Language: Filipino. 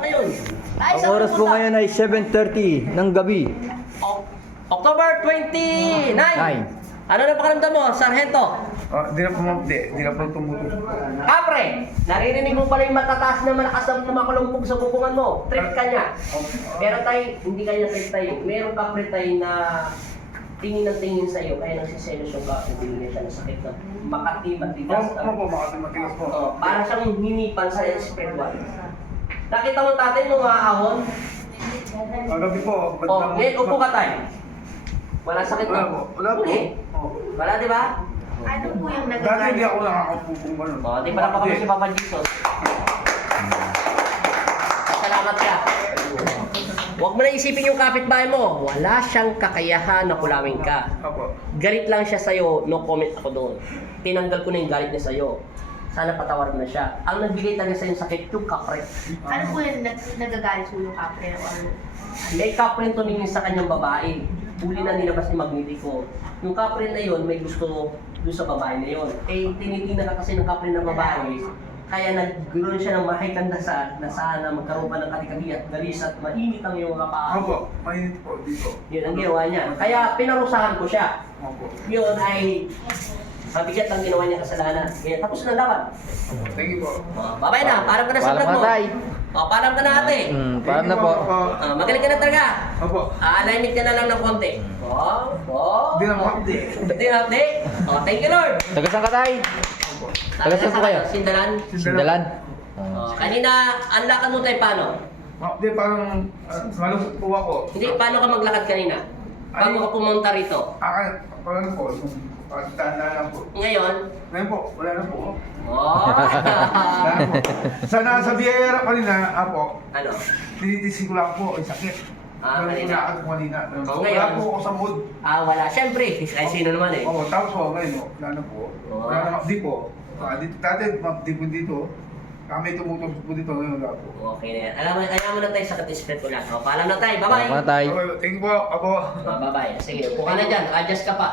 Ngayon, Ang oras po ngayon ay 7:30 ng gabi. October 29. Ano na pakiramdam mo, Sargento? Di na po mamti, di na po tumutok. Kapre, naririnig mo pala yung matataas na malakas na kumakalumpog sa bukungan mo. Trip ka niya. Pero tayo, hindi kanya trip tayo. Meron kapre tayo na tingin ng tingin sa iyo, kaya nagsiselos yung kapre, hindi siya ng sakit na makati, matigas. Ano po, makati matigas po. Para siyang hinipan sa spiritual. Nakita mo tatay nung ahon? Gabi po. Ngayon, upo ka tayo. Wala sakit na. Wala po. Wala, di ba? Ano po yung Dati hindi ako nakakaupo kung gano'n. Di pala pa kami si Papa Jesus. Salamat ka. Huwag mo na isipin yung kapitbahay mo. Wala siyang kakayahan na kulawin ka. Apo. Galit lang siya sa'yo, no comment ako doon. Tinanggal ko na yung galit niya sa'yo. Sana patawarin na siya. Ang nagbigay talaga sa'yo sakit, yung kapre. Ano po yung nagagalit po yung kapre or May kapre yung tumingin sa kanyang babae. Huli na nilabas ni Magnetico. Yung kapre na yon may gusto doon sa babae na yon. Eh, tinitingnan ka kasi ng kapre ng babae. Kaya naggulo siya ng mahikandasal na sana magkaroon pa ng katikati at galis at mainit ang iyong kapaan. Opo, mainit po dito. Yun ang ginawa niya. Kaya pinarusahan ko siya. Opo. Yun ay mabigat ang ginawa niya kasalanan. Kaya tapos na laban. Thank you po. Babay na, parang ka na sa Paalam vlog na, mo. tay. Paalam ka na ate. Paalam na po. Magaling ka na talaga. Opo. Alignment ka na lang ng konti. Di na mamti. Hindi na update. Thank you Lord. Taga saan ka, tay? Taga saan po kayo? Sindalan. Sindalan. Kanina, ang lakad mo tayo paano? Di parang malungkot po ako. Hindi, paano ka maglakad kanina? Bago ka pumunta rito. Parang po, tanda lang po. Ngayon, Ngayon po, wala na po. oh, Wala na po. Sana sa biyayara kanina, apo, ano? tinitisi ko lang po, ay sakit. Kanina. Wala ako kanina. Oh, Wala ngayon. po ako sa mood. Wala. Siyempre, ay sino naman eh. Oo, tapos po, ngayon po, wala na po. Wala na, di po. Dito, dati, di po dito. Kami tumutog po dito, ngayon wala po. Okay na yan. Alam mo na tayo sa katisipet ko lang. Paalam na tayo. Bye-bye. Paalam na, tay. Okay, thank you po, apo. Bye-bye. Sige, upo ka na dyan. Adjust ka pa.